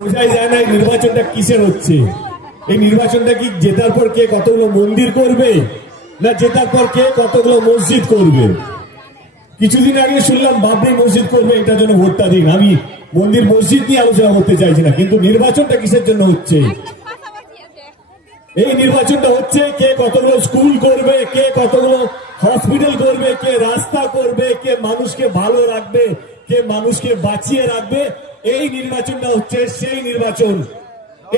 বোঝাই যায় না এই নির্বাচনটা কিসের হচ্ছে। এই নির্বাচনটা কি জেতার পর কে কতগুলো মন্দির করবে, না জেতার পর কে কতগুলো মসজিদ করবে? কিছুদিন আগে শুনলাম বাবরি মসজিদ করবে, এটার জন্য ভোটটা দিন। আমি মন্দির মসজিদ নিয়ে আলোচনা করতে চাইছি না, কিন্তু নির্বাচনটা কিসের জন্য হচ্ছে? এই নির্বাচনটা হচ্ছে কে কতগুলো স্কুল করবে, কে কতগুলো হসপিটাল করবে, কে রাস্তা করবে, কে মানুষকে ভালো রাখবে, কে মানুষকে বাঁচিয়ে রাখবে। এই নির্বাচনটা হচ্ছে সেই নির্বাচন।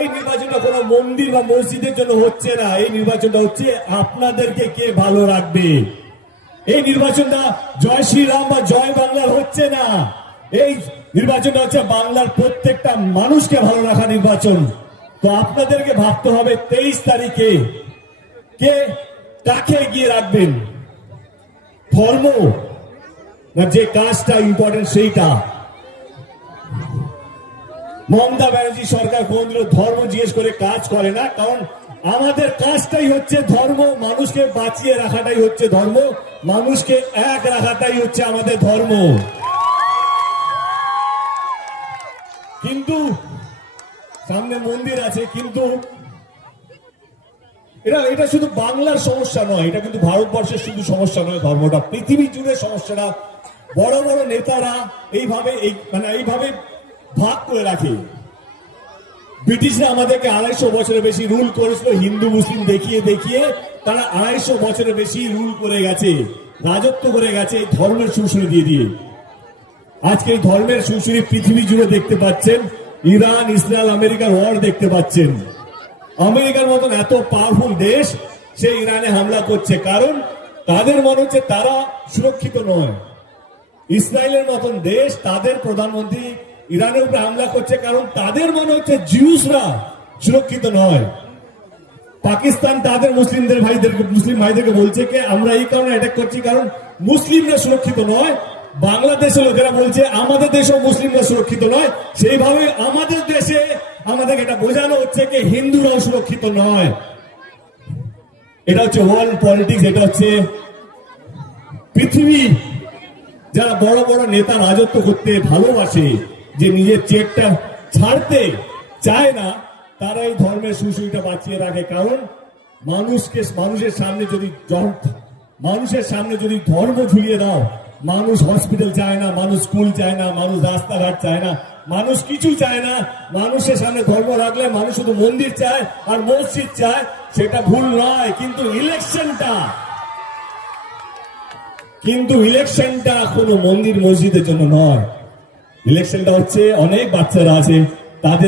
এই নির্বাচনটা কোনো মন্দির বা মসজিদের জন্য হচ্ছে না। এই নির্বাচনটা হচ্ছে আপনাদেরকে কে ভালো রাখবে। এই নির্বাচনটা জয় শ্রীরাম বা জয় বাংলার হচ্ছে না। এই নির্বাচনটা হচ্ছে বাংলার প্রত্যেকটা মানুষকে ভালো রাখা নির্বাচন। তো আপনাদেরকে ভাবতে হবে 23 তারিখে কে কাকে এগিয়ে রাখবেন, ধর্ম না যে কাজটা ইম্পর্টেন্ট সেইটা। মমতা ব্যানার্জি সরকার কোনদিনও ধর্ম জিজ্ঞেস করে কাজ করে না, কারণ আমাদের কাজটাই হচ্ছে ধর্ম। মানুষকে বাঁচিয়ে রাখাটাই হচ্ছে ধর্ম, মানুষকে এক রাখাটাই হচ্ছে আমাদের ধর্ম। কিন্তু সামনে মন্দির আছে, কিন্তু এটা শুধু বাংলার সমস্যা নয়, এটা কিন্তু ভারতবর্ষের শুধু সমস্যা নয়। ধর্মটা পৃথিবী জুড়ে সমস্যাটা। বড় বড় নেতারা এইভাবে এইভাবে ভাগ করে রাখে। ব্রিটিশরা আমাদেরকে 250 বছরের বেশি রুল করেছিল, হিন্দু মুসলিম দেখিয়ে দেখিয়ে তারা 250 বছরের বেশি রুল করে গেছে, রাজত্ব করে গেছে এই ধর্মের সুশুরি দিয়ে দিয়ে। আজকে এই ধর্মের সুশুরি পৃথিবী জুড়ে দেখতে পাচ্ছেন। ইরান, ইসরায়েল, আমেরিকার ওয়ার দেখতে পাচ্ছেন। আমেরিকার মতন এত পাওয়ারফুল দেশ সে ইরানে হামলা করছে, কারণ তাদের মনে হচ্ছে তারা সুরক্ষিত নয়। ইসরায়েলের মতন দেশ, তাদের প্রধানমন্ত্রী ইরানের উপরে হামলা করছে, কারণ তাদের মনে হচ্ছে জিউসরা সুরক্ষিত নয়। পাকিস্তান তাদের মুসলিম ভাইদেরকে বলছে যে আমরা এই কারণে অ্যাটাক করছি কারণ মুসলিমরা সুরক্ষিত নয়। বাংলাদেশের লোকেরা বলছে আমাদের দেশেও মুসলিমরা সুরক্ষিত নয়। সেইভাবে আমাদের দেশে আমাদেরকে এটা বোঝানো হচ্ছে যে হিন্দুরাও সুরক্ষিত নয়। এটা হচ্ছে ওয়ার্ল্ড পলিটিক্স। এটা হচ্ছে পৃথিবী। যারা বড় বড় নেতা রাজত্ব করতে ভালোবাসে, যে নিজের চেকটা ছাড়তে চায় না, তারা এই ধর্মের সুশুরিটা বাঁচিয়ে রাখে। কারণ মানুষের সামনে যদি ধর্ম ঝুলিয়ে দাও, মানুষ হসপিটাল চায় না, মানুষ স্কুল চায় না, মানুষ রাস্তাঘাট চায় না, মানুষ কিছু চায় না। মানুষের সামনে ধর্ম রাখলে মানুষ শুধু মন্দির চায় আর মসজিদ চায়, সেটা ভুল নয়। কিন্তু ইলেকশনটা কোনো মন্দির মসজিদের জন্য নয়। ইলেকশনটা হচ্ছে অনেক বাচ্চারা আছে, তাদের